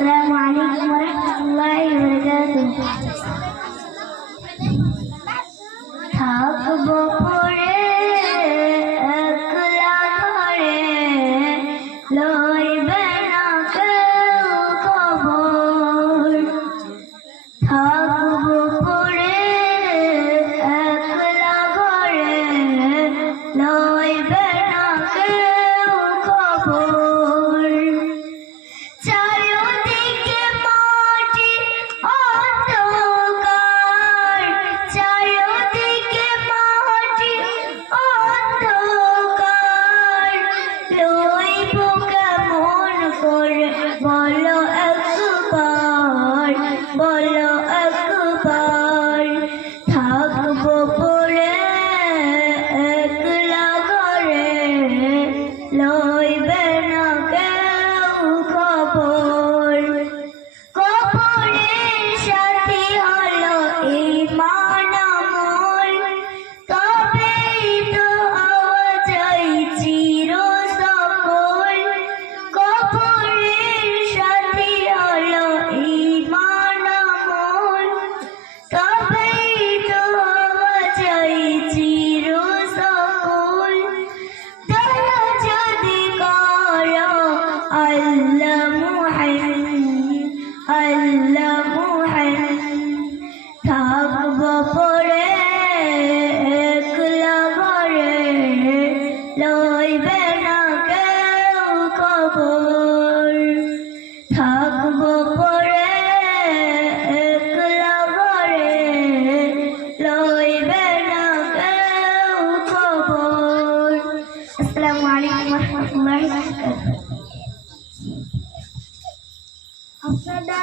আসসালামু আলাইকুম ওয়া রাহমাতুল্লাহি ওয়া বারাকাতুহু। থাকবো পড়ে একলা ঘরে, লইবে না কেউ খবর। থাকবো পড়ে একলা ঘরে, লইবে না কেউ খবর। চারিদিকে মাটি অন্ধকার, চারিদিকে মাটি অন্ধকার, লইব কেমন করে বলো একবার, বলো একবার। থাকবো পড়ে একলা ঘরে, লইবে না কেউ খবর। কবরের সাথী হলো ঈমান আমল, তবেই তো হওয়া যায় চির সফল। কবরের সাথী হলো ঈমান আমল, তবেই তো হওয়া যায় চির সফল। দয়া যদি করো আল্লাহ মুহিন, আল্লাহ মুহিন। থাকবো পড়ে একলা ঘরে, লইবে না কেউ খবর। থাকবো পড়ে একলা ঘরে, লইবে না কেউ খবর। আসসালামু আলাইকুম ওয়া রাহমাতুল্লাহি ওয়া বারাকাতুহু।